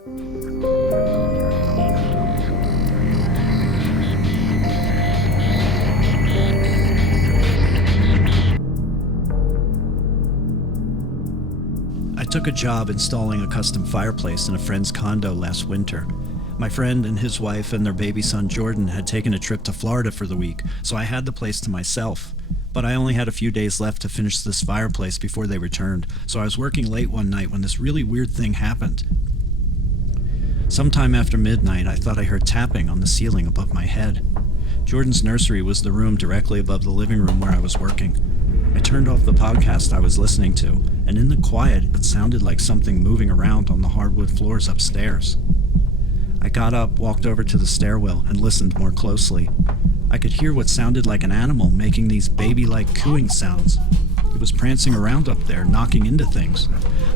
I took a job installing a custom fireplace in a friend's condo last winter. My friend and his wife and their baby son Jordan had taken a trip to Florida for the week, so I had the place to myself. But I only had a few days left to finish this fireplace before they returned, so I was working late one night when this really weird thing happened. Sometime after midnight, I thought I heard tapping on the ceiling above my head. Jordan's nursery was the room directly above the living room where I was working. I turned off the podcast I was listening to, and in the quiet, it sounded like something moving around on the hardwood floors upstairs. I got up, walked over to the stairwell, and listened more closely. I could hear what sounded like an animal making these baby-like cooing sounds. It was prancing around up there, knocking into things.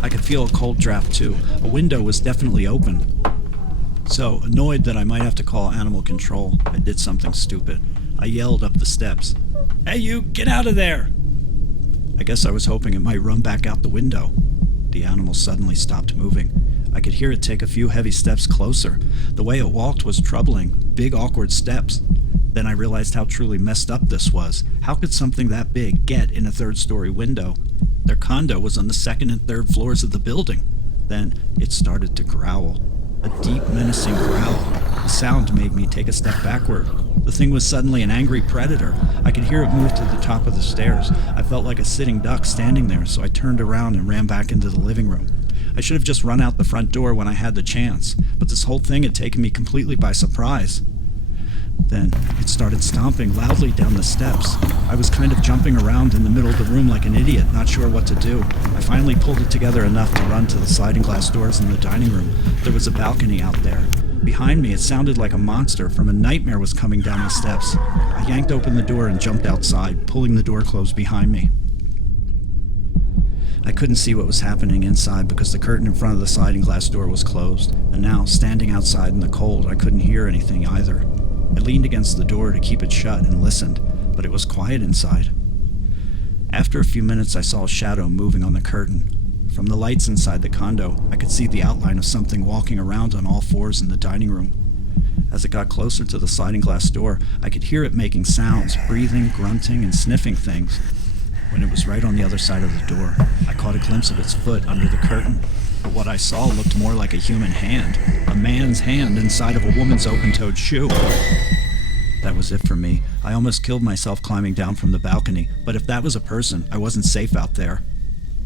I could feel a cold draft too. A window was definitely open. So, annoyed that I might have to call animal control, I did something stupid. I yelled up the steps, "Hey you, get out of there!" I guess I was hoping it might run back out the window. The animal suddenly stopped moving. I could hear it take a few heavy steps closer. The way it walked was troubling, big awkward steps. Then I realized how truly messed up this was. How could something that big get in a third-story window? Their condo was on the second and third floors of the building. Then it started to growl. A deep, menacing growl. The sound made me take a step backward. The thing was suddenly an angry predator. I could hear it move to the top of the stairs. I felt like a sitting duck standing there, so I turned around and ran back into the living room. I should have just run out the front door when I had the chance, but this whole thing had taken me completely by surprise. Then it started stomping loudly down the steps. I was kind of jumping around in the middle of the room like an idiot, not sure what to do. I finally pulled it together enough to run to the sliding glass doors in the dining room. There was a balcony out there. Behind me, it sounded like a monster from a nightmare was coming down the steps. I yanked open the door and jumped outside, pulling the door closed behind me. I couldn't see what was happening inside because the curtain in front of the sliding glass door was closed, and now, standing outside in the cold, I couldn't hear anything either. I leaned against the door to keep it shut and listened, but it was quiet inside. After a few minutes, I saw a shadow moving on the curtain. From the lights inside the condo, I could see the outline of something walking around on all fours in the dining room. As it got closer to the sliding glass door, I could hear it making sounds, breathing, grunting, and sniffing things. When it was right on the other side of the door, I caught a glimpse of its foot under the curtain. But what I saw looked more like a human hand, a man's hand inside of a woman's open-toed shoe. That was it for me. I almost killed myself climbing down from the balcony, but if that was a person, I wasn't safe out there.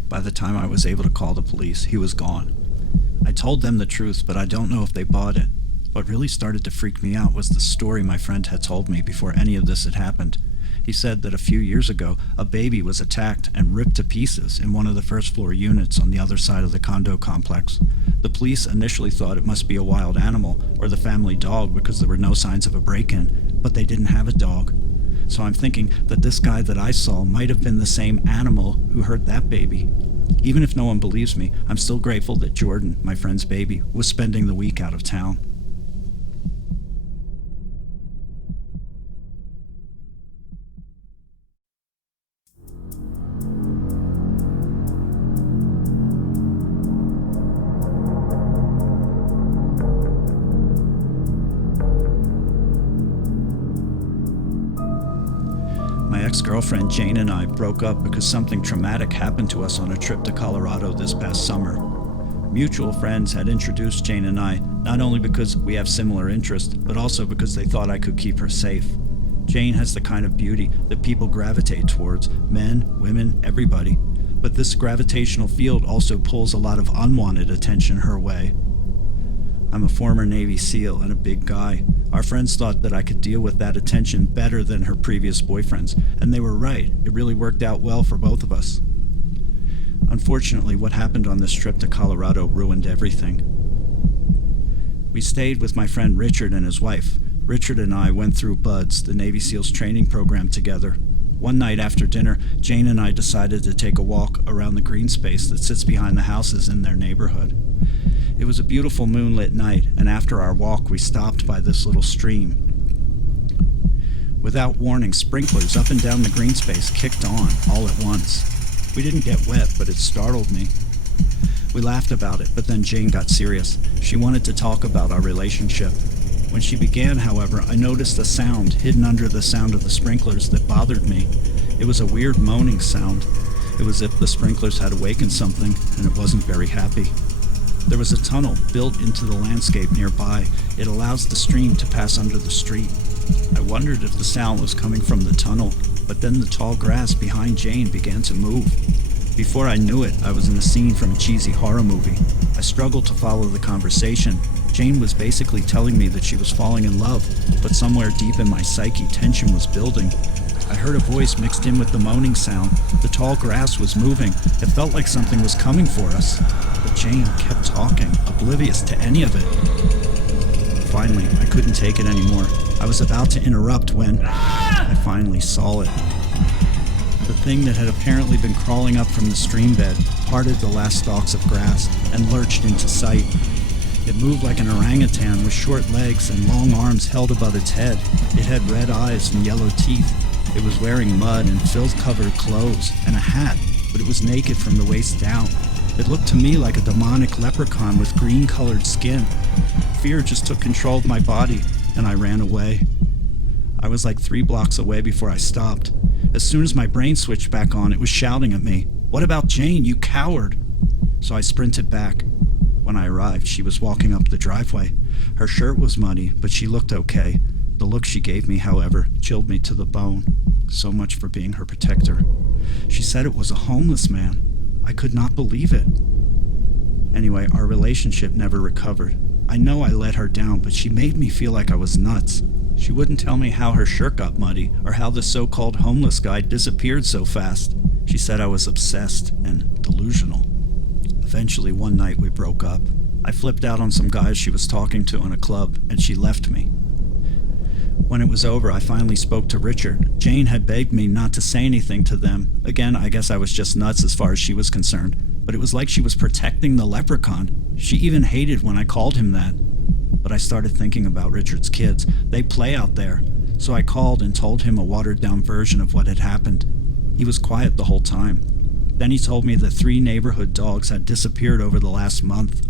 By the time I was able to call the police, he was gone. I told them the truth, but I don't know if they bought it. What really started to freak me out was the story my friend had told me before any of this had happened. He said that a few years ago, a baby was attacked and ripped to pieces in one of the first-floor units on the other side of the condo complex. The police initially thought it must be a wild animal or the family dog because there were no signs of a break-in, but they didn't have a dog. So I'm thinking that this guy that I saw might have been the same animal who hurt that baby. Even if no one believes me, I'm still grateful that Jordan, my friend's baby, was spending the week out of town. My ex-girlfriend Jane and I broke up because something traumatic happened to us on a trip to Colorado this past summer. Mutual friends had introduced Jane and I, not only because we have similar interests, but also because they thought I could keep her safe. Jane has the kind of beauty that people gravitate towards, men, women, everybody. But this gravitational field also pulls a lot of unwanted attention her way. I'm a former Navy SEAL and a big guy. Our friends thought that I could deal with that attention better than her previous boyfriends, and they were right. It really worked out well for both of us. Unfortunately, what happened on this trip to Colorado ruined everything. We stayed with my friend Richard and his wife. Richard and I went through BUDS, the Navy SEALs training program, together. One night after dinner, Jane and I decided to take a walk around the green space that sits behind the houses in their neighborhood. It was a beautiful moonlit night, and after our walk, we stopped by this little stream. Without warning, sprinklers up and down the green space kicked on all at once. We didn't get wet, but it startled me. We laughed about it, but then Jane got serious. She wanted to talk about our relationship. When she began, however, I noticed a sound hidden under the sound of the sprinklers that bothered me. It was a weird moaning sound. It was as if the sprinklers had awakened something, and it wasn't very happy. There was a tunnel built into the landscape nearby. It allows the stream to pass under the street. I wondered if the sound was coming from the tunnel, but then the tall grass behind Jane began to move. Before I knew it, I was in a scene from a cheesy horror movie. I struggled to follow the conversation. Jane was basically telling me that she was falling in love, but somewhere deep in my psyche, tension was building. I heard a voice mixed in with the moaning sound. The tall grass was moving. It felt like something was coming for us. But Jane kept talking, oblivious to any of it. Finally, I couldn't take it anymore. I was about to interrupt when I finally saw it. The thing that had apparently been crawling up from the stream bed parted the last stalks of grass and lurched into sight. It moved like an orangutan with short legs and long arms held above its head. It had red eyes and yellow teeth. It was wearing mud and filth-covered clothes and a hat, but it was naked from the waist down. It looked to me like a demonic leprechaun with green-colored skin. Fear just took control of my body, and I ran away. I was like 3 blocks away before I stopped. As soon as my brain switched back on, it was shouting at me, "What about Jane, you coward?" So I sprinted back. When I arrived, she was walking up the driveway. Her shirt was muddy, but she looked okay. The look she gave me, however, chilled me to the bone. So much for being her protector. She said it was a homeless man. I could not believe it. Anyway, our relationship never recovered. I know I let her down, but she made me feel like I was nuts. She wouldn't tell me how her shirt got muddy or how the so-called homeless guy disappeared so fast. She said I was obsessed and delusional. Eventually, one night we broke up. I flipped out on some guys she was talking to in a club, and she left me. When it was over, I finally spoke to Richard. Jane had begged me not to say anything to them. Again, I guess I was just nuts as far as she was concerned, but it was like she was protecting the leprechaun. She even hated when I called him that. But I started thinking about Richard's kids. They play out there. So I called and told him a watered-down version of what had happened. He was quiet the whole time. Then he told me that 3 neighborhood dogs had disappeared over the last month.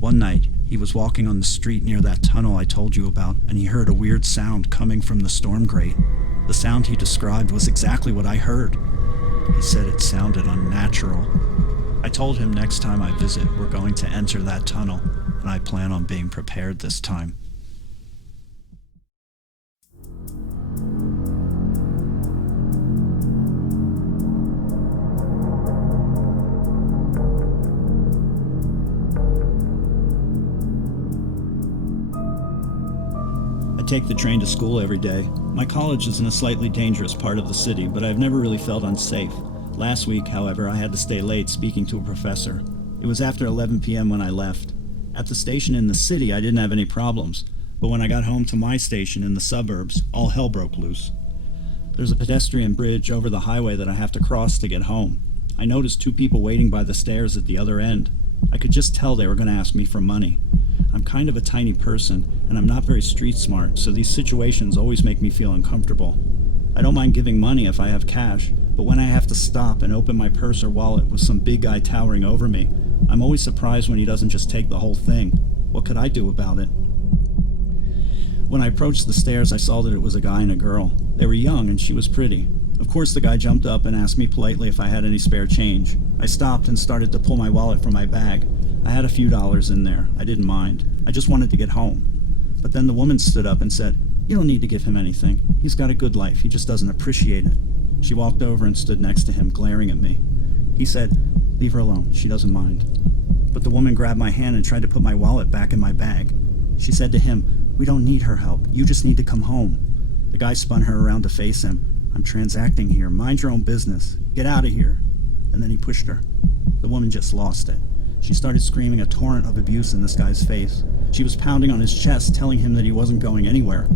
One night, he was walking on the street near that tunnel I told you about, and he heard a weird sound coming from the storm grate. The sound he described was exactly what I heard. He said it sounded unnatural. I told him next time I visit, we're going to enter that tunnel, and I plan on being prepared this time. I take the train to school every day. My college is in a slightly dangerous part of the city, but I've never really felt unsafe. Last week, however, I had to stay late speaking to a professor. It was after 11 p.m. when I left. At the station in the city, I didn't have any problems, but when I got home to my station in the suburbs, all hell broke loose. There's a pedestrian bridge over the highway that I have to cross to get home. I noticed 2 people waiting by the stairs at the other end. I could just tell they were going to ask me for money. I'm kind of a tiny person, and I'm not very street smart, so these situations always make me feel uncomfortable. I don't mind giving money if I have cash, but when I have to stop and open my purse or wallet with some big guy towering over me, I'm always surprised when he doesn't just take the whole thing. What could I do about it? When I approached the stairs, I saw that it was a guy and a girl. They were young, and she was pretty. Of course, the guy jumped up and asked me politely if I had any spare change. I stopped and started to pull my wallet from my bag. I had a few dollars in there. I didn't mind. I just wanted to get home. But then the woman stood up and said, "You don't need to give him anything. He's got a good life. He just doesn't appreciate it." She walked over and stood next to him, glaring at me. He said, "Leave her alone. She doesn't mind." But the woman grabbed my hand and tried to put my wallet back in my bag. She said to him, "We don't need her help. You just need to come home." The guy spun her around to face him. "I'm transacting here. Mind your own business. Get out of here." And then he pushed her. The woman just lost it. She started screaming a torrent of abuse in this guy's face. She was pounding on his chest, telling him that he wasn't going anywhere.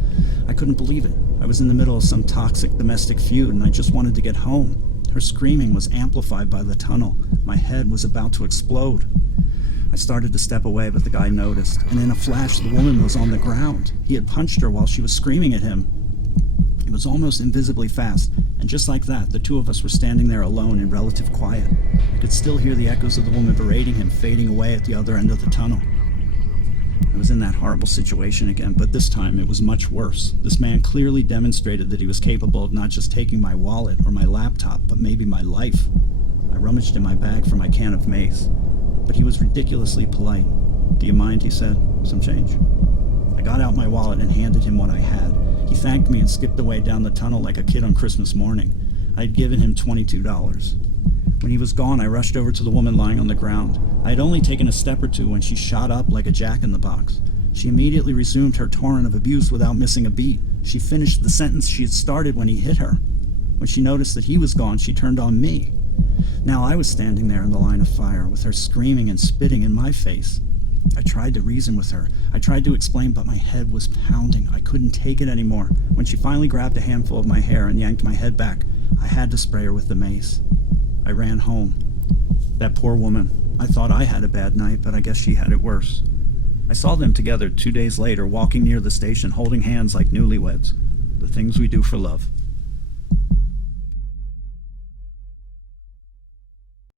I couldn't believe it. I was in the middle of some toxic domestic feud, and I just wanted to get home. Her screaming was amplified by the tunnel. My head was about to explode. I started to step away, but the guy noticed, and in a flash, the woman was on the ground. He had punched her while she was screaming at him. It was almost invisibly fast, and just like that, the two of us were standing there alone in relative quiet. I could still hear the echoes of the woman berating him fading away at the other end of the tunnel. I was in that horrible situation again, but this time it was much worse. This man clearly demonstrated that he was capable of not just taking my wallet or my laptop, but maybe my life. I rummaged in my bag for my can of mace, but he was ridiculously polite. "Do you mind?" he said. "Some change?" I got out my wallet and handed him what I had. He thanked me and skipped away down the tunnel like a kid on Christmas morning. I had given him $22. When he was gone, I rushed over to the woman lying on the ground. I had only taken a step or two when she shot up like a jack-in-the-box. She immediately resumed her torrent of abuse without missing a beat. She finished the sentence she had started when he hit her. When she noticed that he was gone, she turned on me. Now I was standing there in the line of fire, with her screaming and spitting in my face. I tried to reason with her. I tried to explain, but my head was pounding. I couldn't take it anymore. When she finally grabbed a handful of my hair and yanked my head back, I had to spray her with the mace. I ran home. That poor woman. I thought I had a bad night, but I guess she had it worse. I saw them together 2 days later, walking near the station, holding hands like newlyweds. The things we do for love.